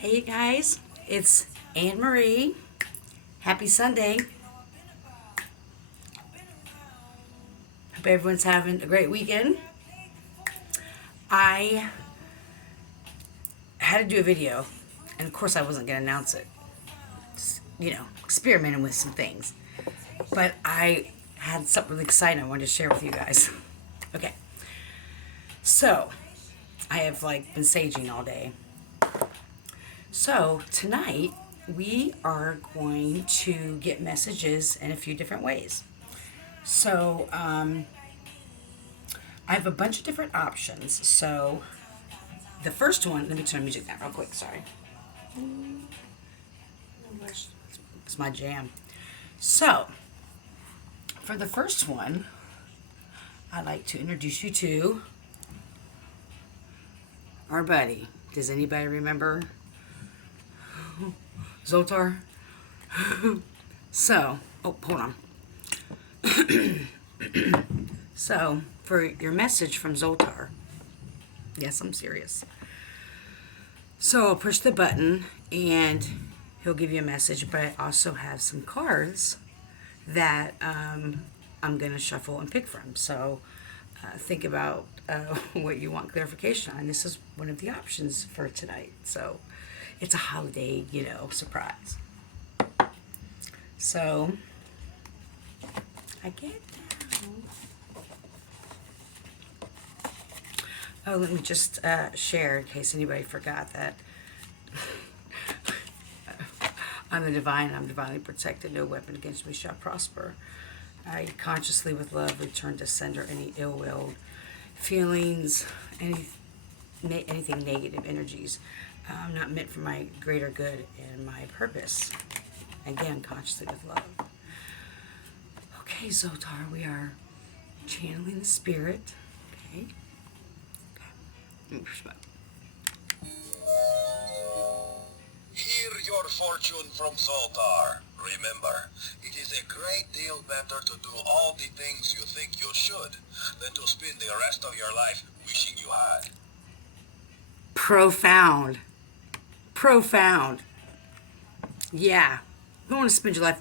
Hey guys, it's Anne Marie. Happy Sunday. Hope everyone's having a great weekend. I had to do a video, and of course, I wasn't going to announce it. Experimenting with some things. But I had something really exciting I wanted to share with you guys. Okay, so I have been saging all day. So tonight we are going to get messages in a few different ways. So I have a bunch of different options. So the first one, let me turn the music down real quick. Sorry, it's my jam. So for the first one, I'd like to introduce you to our buddy. Does anybody remember Zoltar? So, oh, hold on. So, for your message from Zoltar, yes, I'm serious. So, I'll push the button and he'll give you a message, but I also have some cards that I'm going to shuffle and pick from. So, think about what you want clarification on. This is one of the options for tonight. So, it's a holiday, surprise. So, I get down. Oh, let me just share in case anybody forgot that I'm the divine, I'm divinely protected. No weapon against me shall prosper. I consciously, with love, return to sender any ill-willed feelings, anything negative energies, not meant for my greater good and my purpose. Again, consciously with love. Okay, Zoltar, we are channeling the spirit. Okay. Let me push back. Hear your fortune from Zoltar. Remember, it is a great deal better to do all the things you think you should than to spend the rest of your life wishing you had. Profound. Profound. Yeah. You don't want to spend your life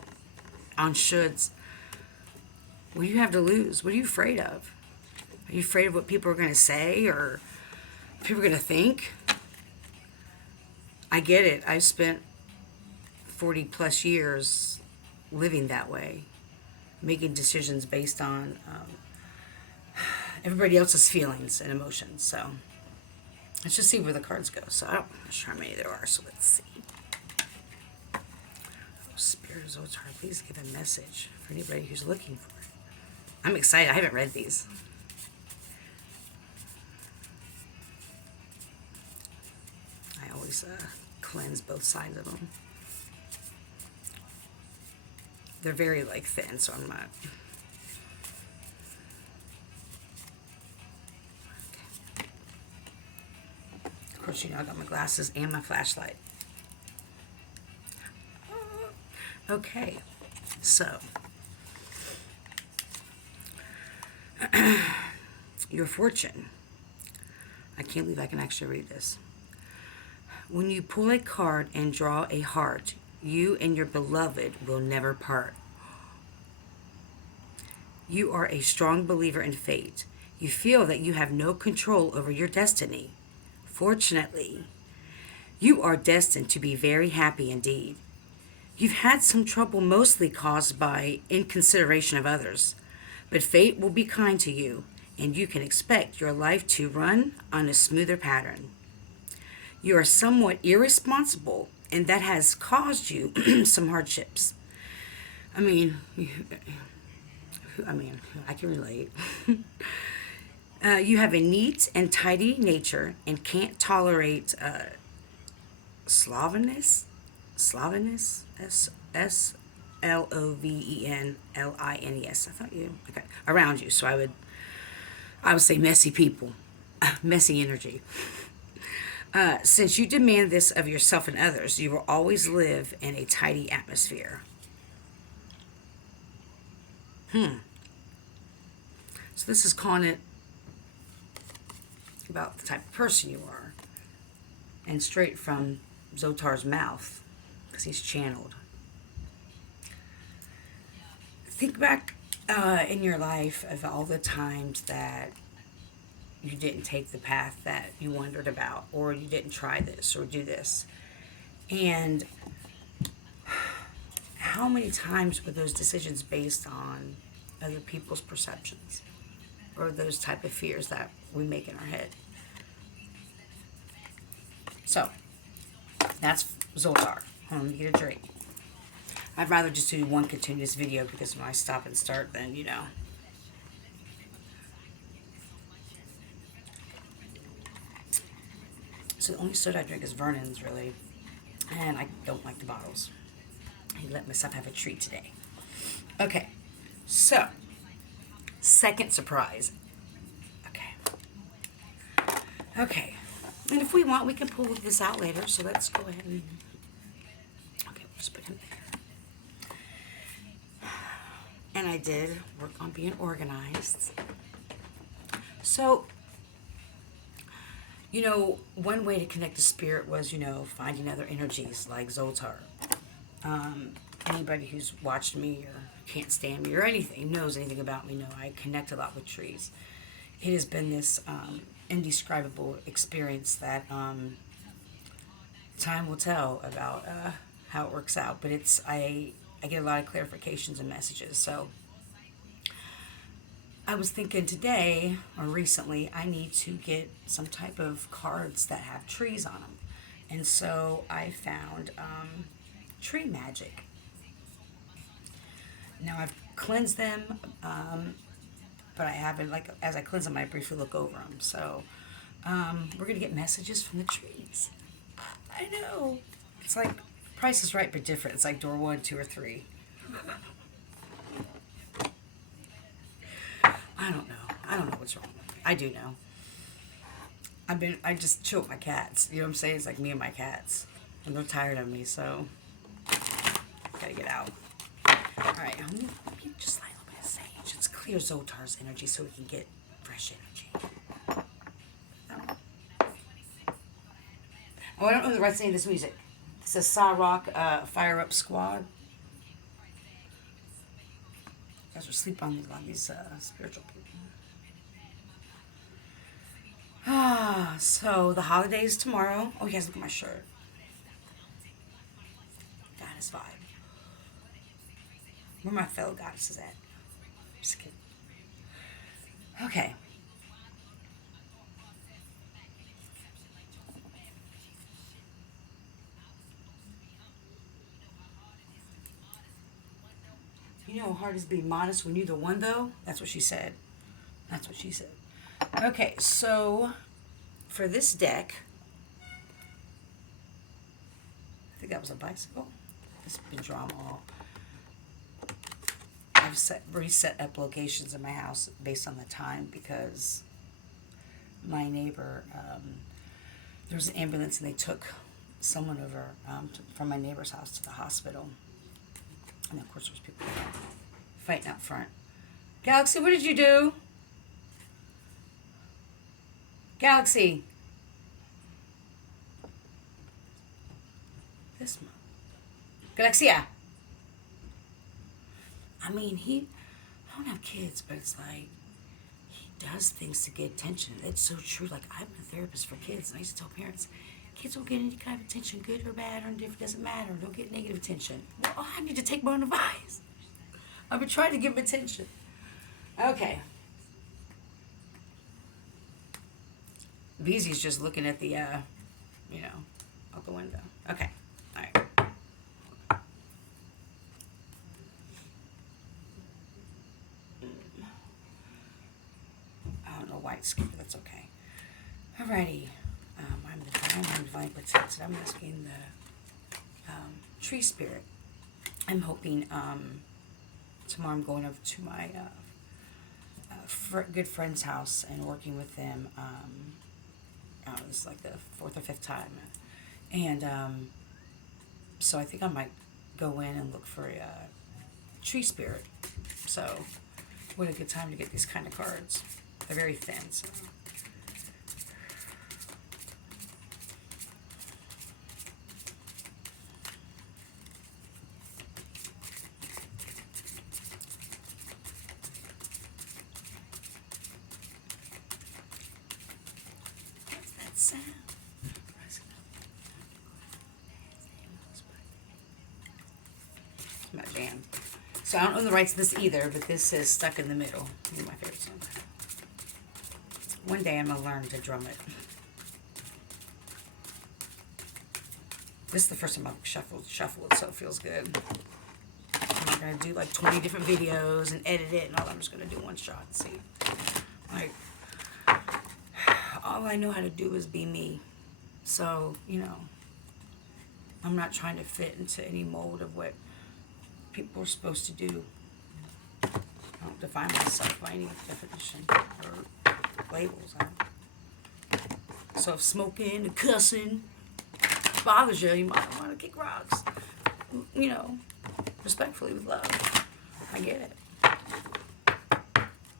on shoulds. What do you have to lose? What are you afraid of? Are you afraid of what people are going to say or people are going to think? I get it. I've spent 40 plus years living that way, making decisions based on everybody else's feelings and emotions. So let's just see where the cards go. So I'm not sure how many there are. So let's see. Oh, Spirit of Zoltar, please give a message for anybody who's looking for it. I'm excited. I haven't read these. I always cleanse both sides of them. They're very thin, so I'm not. Okay. Of course, I got my glasses and my flashlight. Okay, so your fortune. I can't believe I can actually read this. When you pull a card and draw a heart, you and your beloved will never part. You are a strong believer in fate. You feel that you have no control over your destiny. Fortunately, you are destined to be very happy indeed. You've had some trouble mostly caused by inconsideration of others, but fate will be kind to you, and you can expect your life to run on a smoother pattern. You are somewhat irresponsible, and that has caused you some hardships. I mean, I can relate. You have a neat and tidy nature and can't tolerate slovenliness. Slovenliness. Slovenlines. I thought you okay around you. So I would say messy people, messy energy. Since you demand this of yourself and others, you will always live in a tidy atmosphere. So this is calling it about the type of person you are. And straight from Zoltar's mouth because he's channeled. Think back in your life of all the times that you didn't take the path that you wondered about, or you didn't try this or do this. And how many times were those decisions based on other people's perceptions or those type of fears that we make in our head? So, that's Zoltar. Let me get a drink. I'd rather just do one continuous video because when I stop and start, then, you know. So the only soda I drink is Vernon's, really. And I don't like the bottles. I let myself have a treat today. Okay, so, second surprise. Okay, and if we want, we can pull this out later, so let's go ahead and... Okay, we'll just put him there. And I did work on being organized. So, you know, one way to connect to spirit was, you know, finding other energies like Zoltar. Anybody who's watched me or can't stand me or anything, knows anything about me, know I connect a lot with trees. It has been this indescribable experience that time will tell about how it works out. But it's I get a lot of clarifications and messages. So I was thinking today or recently I need to get some type of cards that have trees on them. And so I found tree magic. Now I've cleansed them, but I haven't, like, as I cleanse them, I briefly look over them. So we're going to get messages from the trees. I know. It's like Price is Right but different. It's like door 1, 2, or 3. I don't know. I don't know what's wrong. I do know. I just chill with my cats. You know what I'm saying? It's like me and my cats. And they're tired of me, so gotta get out. Alright, let me just light a little bit of sage. Let's clear Zoltar's energy so we can get fresh energy. Oh, I don't know the right name of this music. It's a Saw Rock Fire Up Squad. You guys are sleep on these spiritual people. So the holidays tomorrow. Oh, you guys, look at my shirt. Goddess vibe. Where my fellow goddesses at? Just kidding. Okay. You know how hard it is to be modest when you're the one, though? That's what she said. That's what she said. Okay, so for this deck, I think that was a bicycle. It's been drawn all. I've reset up locations in my house based on the time because my neighbor, there was an ambulance and they took someone over from my neighbor's house to the hospital. And of course, there was people fighting out front. Galaxy, what did you do? Galaxy. This month. Galaxia. I mean, I don't have kids, but it's like, he does things to get attention. It's so true. Like, I'm a therapist for kids, and I used to tell parents, kids don't get any kind of attention, good or bad, or indifferent, doesn't matter. Don't get negative attention. Well, I need to take my own advice. I've been trying to give them attention. Okay. Beezy's just looking at the, out the window. Okay. All right. I don't know why it's skipping. That's okay. Alrighty. I'm the divine protected. I'm asking the tree spirit. I'm hoping tomorrow I'm going over to my good friend's house and working with them. It's like the 4th or 5th time. And so I think I might go in and look for a tree spirit. So what a good time to get these kind of cards. They're very thin, so. sound. It's my jam. So I don't own the rights to this either, but this is Stuck in the Middle. One of my favorite songs. One day I'm going to learn to drum it. This is the first time I've shuffled it, so it feels good. I'm not going to do like 20 different videos and edit it and all. I'm just going to do one shot and see. Like, all I know how to do is be me. So, you know, I'm not trying to fit into any mold of what people are supposed to do. I don't define myself by any definition or labels. So if smoking and cussing bothers you, you might want to kick rocks. You know, respectfully, with love. I get it.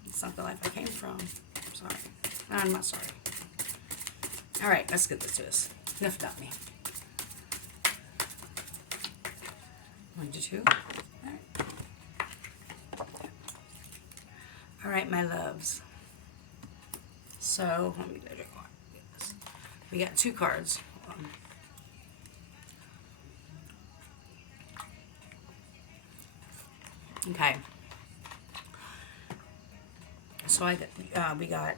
It's not the life I came from. I'm sorry. I'm not sorry. All right, let's get to this. Enough about me. Want to do two? All right. All right, my loves. So, let me go drink water. We got two cards. Okay. So we got.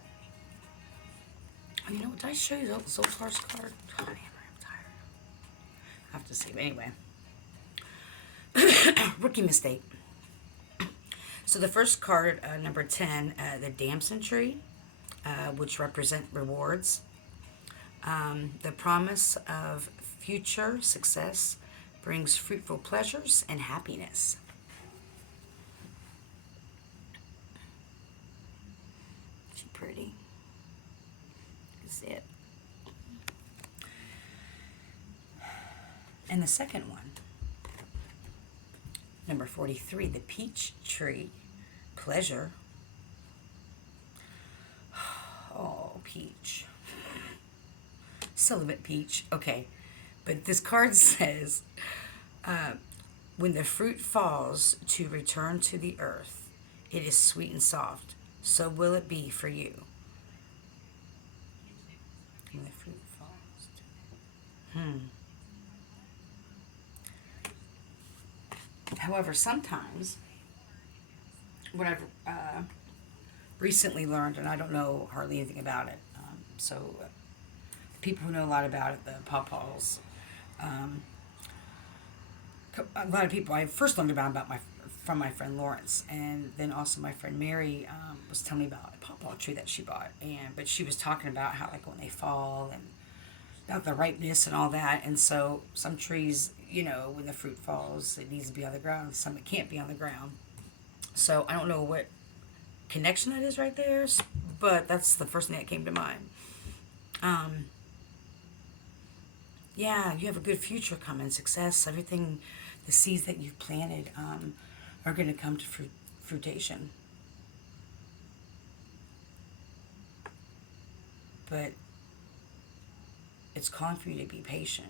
Oh, you know what? Did I show you Zoltar's card? Oh, damn, I'm tired. I have to see. But anyway. Rookie mistake. So the first card, number 10, the damson tree, which represent rewards. The promise of future success brings fruitful pleasures and happiness. She pretty. Is it? And the second one, number 43, the peach tree, pleasure. Oh, peach. Celibate peach. Okay. But this card says, when the fruit falls to return to the earth, it is sweet and soft. So will it be for you. When the fruit falls. However, sometimes, what I've recently learned, and I don't know hardly anything about it, so people who know a lot about it, the pawpaws, a lot of people, I first learned about from my friend Lawrence, and then also my friend Mary was telling me about a pawpaw tree that she bought, but she was talking about how, like, when they fall and about the ripeness and all that. And so some trees, you know, when the fruit falls, it needs to be on the ground. Some it can't be on the ground. So I don't know what connection that is right there, but that's the first thing that came to mind. Yeah, you have a good future coming, success, everything, the seeds that you've planted are going to come to fruition. But it's calling for you to be patient.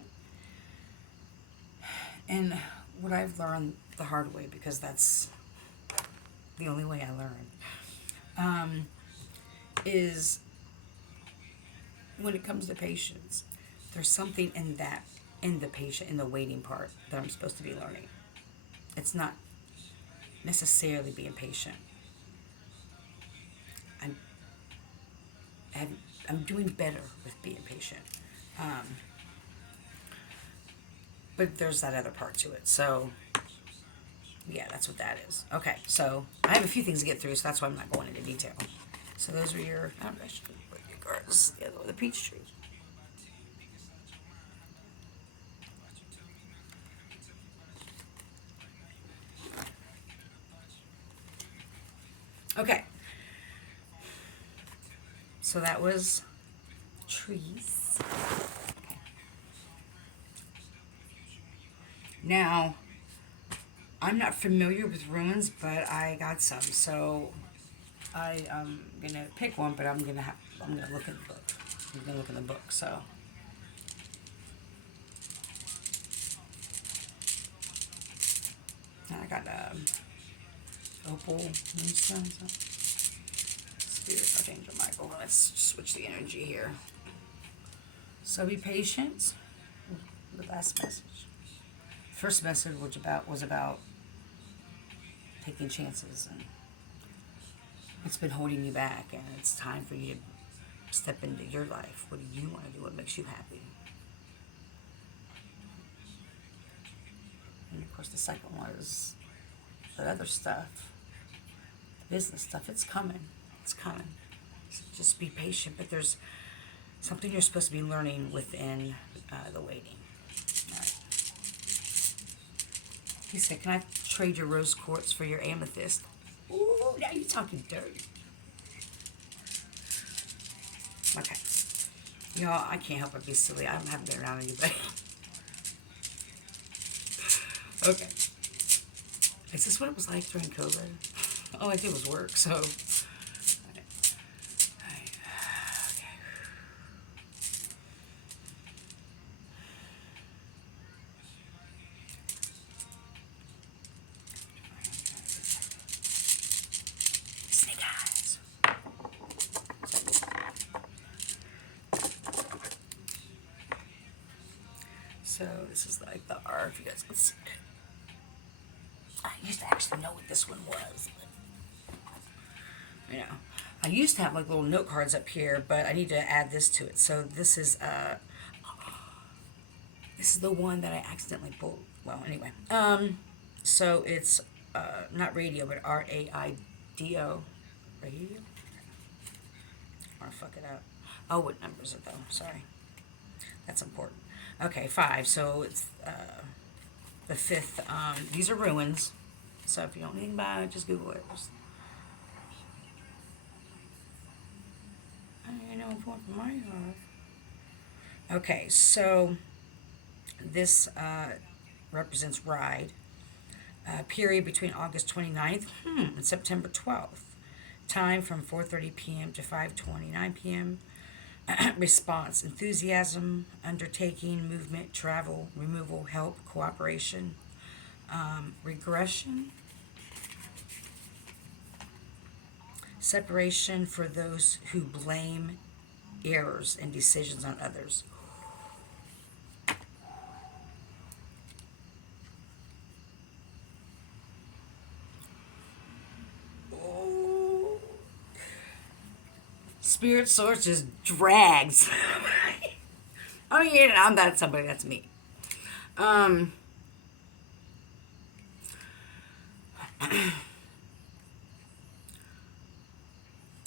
And what I've learned the hard way, because that's the only way I learned, is when it comes to patience, there's something in the waiting part that I'm supposed to be learning. It's not necessarily being patient. I'm doing better with being patient. But there's that other part to it. So, yeah, that's what that is. Okay, so I have a few things to get through, so that's why I'm not going into detail. So those were your, I don't know, I should put your cards. Yeah, the peach tree. Okay. So that was trees. Okay. Now, I'm not familiar with runes, but I got some. So I'm gonna pick one, but I'm gonna look in the book. I'm gonna look in the book. So. I got opal moonstone. Spirit Archangel Michael. Let's switch the energy here. So be patient. The last message. First message was about taking chances, and it's been holding you back, and it's time for you to step into your life. What do you want to do? What makes you happy? And of course, the second was that other stuff, the business stuff. It's coming. It's coming. So just be patient. But there's something you're supposed to be learning within the waiting. All right. He said, "Can I trade your rose quartz for your amethyst?" Ooh, now you're talking dirty. Okay. Y'all, I can't help but be silly. I haven't been around anybody. Okay. Is this what it was like during COVID? All I did was work, so. Okay. Snake eyes. So this is like the R, if you guys can see it. I used to actually know what this one was, but, you know. I used to have like little note cards up here, but I need to add this to it. So this is the one that I accidentally pulled. Well, anyway. So it's not radio, but RAIDO. Radio? I want to fuck it up. Oh, what number is it though? Sorry. That's important. Okay, 5. So it's the 5th. These are ruins. So if you don't know anything about it, just Google it. I know what from my heart. Okay, so this represents ride. Period between August 29th and September 12th. Time from 4:30 p.m. to 5:29 p.m. Response: enthusiasm, undertaking, movement, travel, removal, help, cooperation, regression, separation for those who blame errors and decisions on others. Spirit source just drags. Oh yeah, I'm not somebody. That's me.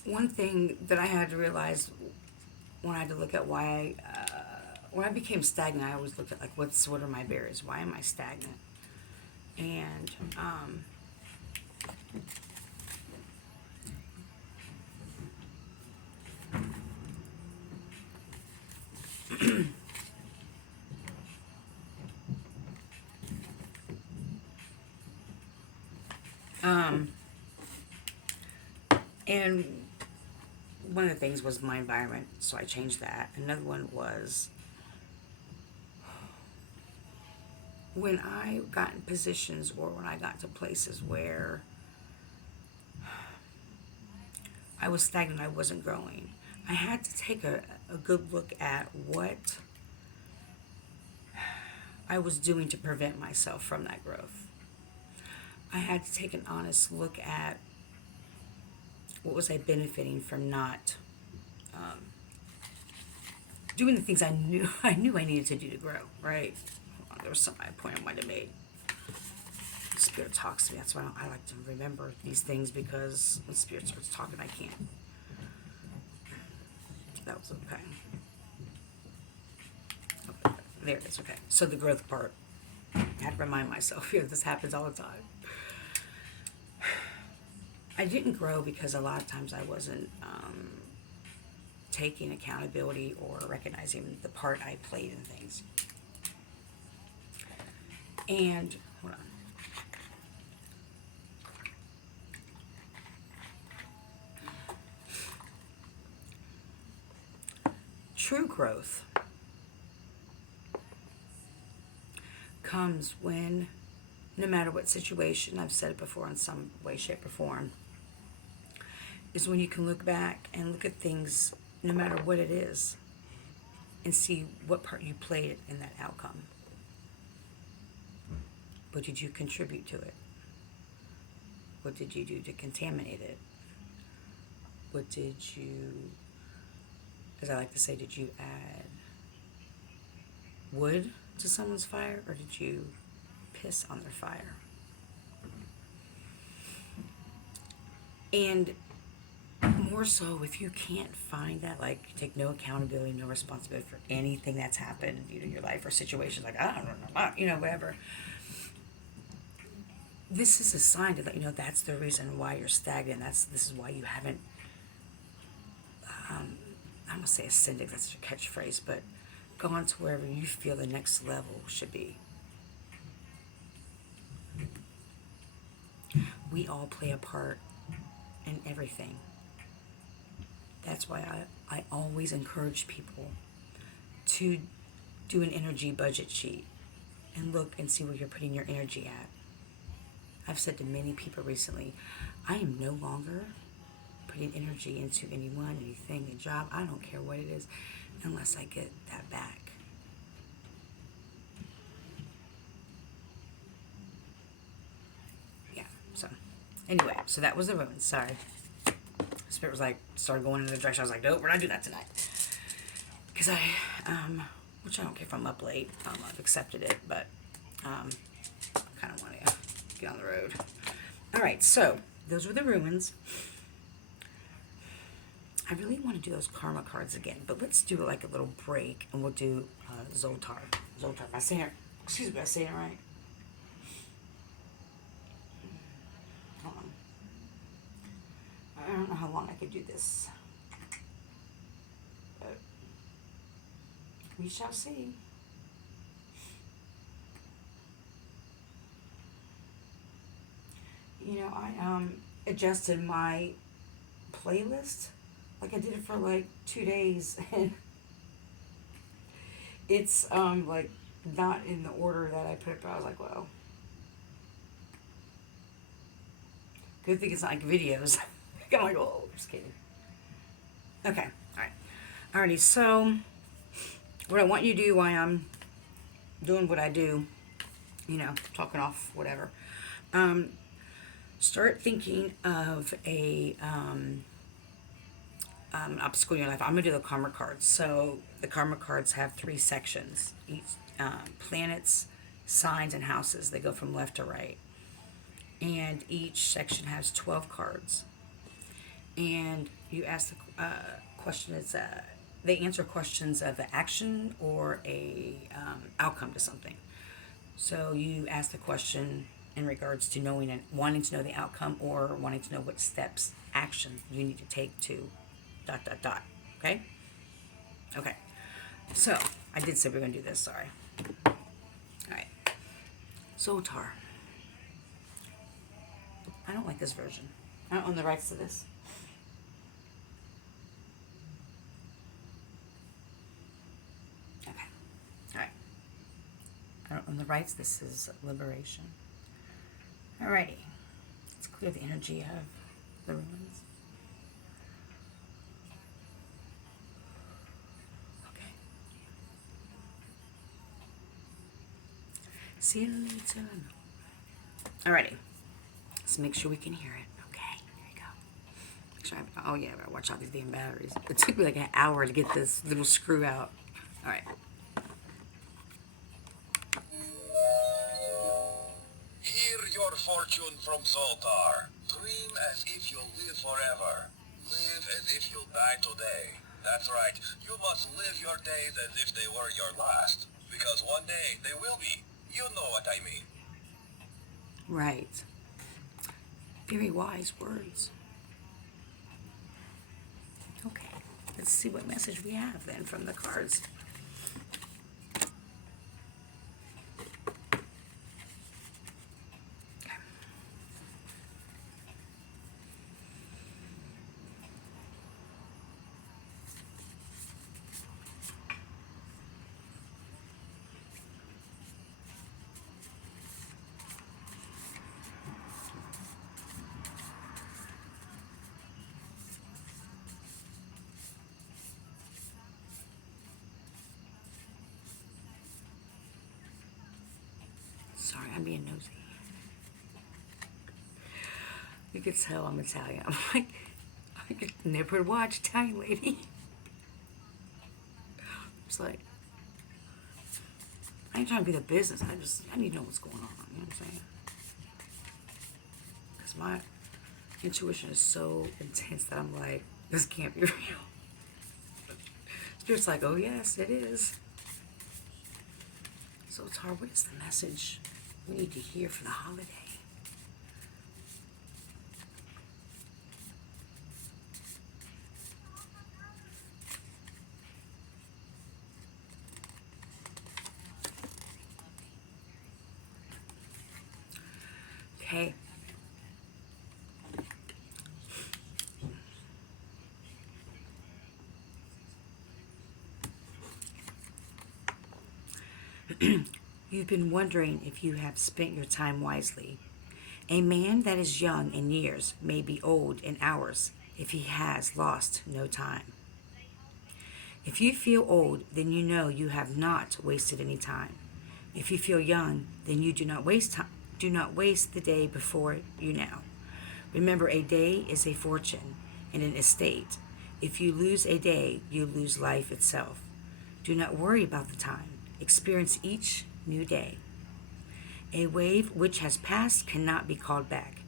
One thing that I had to realize when I had to look at why when I became stagnant, I always looked at like what are my barriers? Why am I stagnant? And and one of the things was my environment, so I changed that. Another one was when I got in positions or when I got to places where I was stagnant, I wasn't growing. I had to take a good look at what I was doing to prevent myself from that growth. I had to take an honest look at what was I benefiting from not doing the things I knew I needed to do to grow. Right? There was some point I might have made. The Spirit talks to me. That's why I like to remember these things, because when Spirit starts talking, I can't. That was okay. Okay, there it is. Okay. So the growth part. I had to remind myself here. This happens all the time. I didn't grow because a lot of times I wasn't taking accountability or recognizing the part I played in things. And hold on. True growth comes when, no matter what situation, I've said it before in some way, shape, or form, is when you can look back and look at things, no matter what it is, and see what part you played in that outcome. What did you contribute to it? What did you do to contaminate it? What did you, as I like to say, did you add wood to someone's fire, or did you piss on their fire? And more so, if you can't find that, like, take no accountability, no responsibility for anything that's happened in your life or situations, like, I don't know, whatever. This is a sign to let you know that's the reason why you're stagnant. This is why you haven't, I'm gonna say ascended, that's your catchphrase, but gone to wherever you feel the next level should be. We all play a part in everything. That's why I always encourage people to do an energy budget sheet and look and see where you're putting your energy at. I've said to many people recently, I am no longer putting energy into anyone, anything, a job, I don't care what it is, unless I get that back. Yeah, so anyway, so that was the ruins. Sorry. Spirit was like, started going in the direction. I was like, nope, we're not doing that tonight. Because which I don't care if I'm up late. I've accepted it, but I kind of want to get on the road. All right, so those were the ruins. I really want to do those karma cards again, but let's do like a little break, and we'll do Zoltar. Zoltar, am I saying it? Excuse me, am I saying it right? Hold on. I don't know how long I could do this, but we shall see. I adjusted my playlist. Like I did it for like 2 days, and it's like not in the order that I put it, but I was like, well, good thing it's not like videos. I'm like, oh, just kidding. Okay, all right. Alrighty, so what I want you to do while I'm doing what I do, talking off whatever, start thinking of an obstacle in your life. I'm going to do the karma cards. So the karma cards have 3 sections. Each planets, signs, and houses. They go from left to right. And each section has 12 cards. And you ask the question, they answer questions of an action or a outcome to something. So you ask the question in regards to knowing and wanting to know the outcome, or wanting to know what steps, action you need to take to ... Okay? Okay. So, I did say we are going to do this, sorry. Alright. Zoltar. I don't like this version. I don't own the rights to this. Okay. Alright. I don't own the rights. This is liberation. Alrighty. Let's clear the energy of the ruins. Okay. See you later. Alrighty. Let's make sure we can hear it. Okay, here we go. Make sure oh yeah, I gotta watch out these damn batteries. It took me like an hour to get this little screw out. Alright. Hear your fortune from Zoltar. Dream as if you'll live forever. Live as if you'll die today. That's right. You must live your days as if they were your last. Because one day they will be. You know what I mean. Right. Very wise words. Okay. Let's see what message we have then from the cards. Sorry, I'm being nosy. You could tell I'm Italian. I'm like, I could never watch Italian lady. It's like, I ain't trying to be the business. I need to know what's going on. You know what I'm saying? Because my intuition is so intense that I'm like, this can't be real. Spirit's like, oh yes, it is. So it's hard. What is the message we need to hear for the holiday? Okay. You've been wondering if you have spent your time wisely. A man that is young in years may be old in hours if he has lost no time. If you feel old, then you know you have not wasted any time. If you feel young, then you do not waste time. Do not waste the day before you now. Remember, a day is a fortune and an estate. If you lose a day, you lose life itself. Do not worry about the time. Experience each new day. A wave which has passed cannot be called back.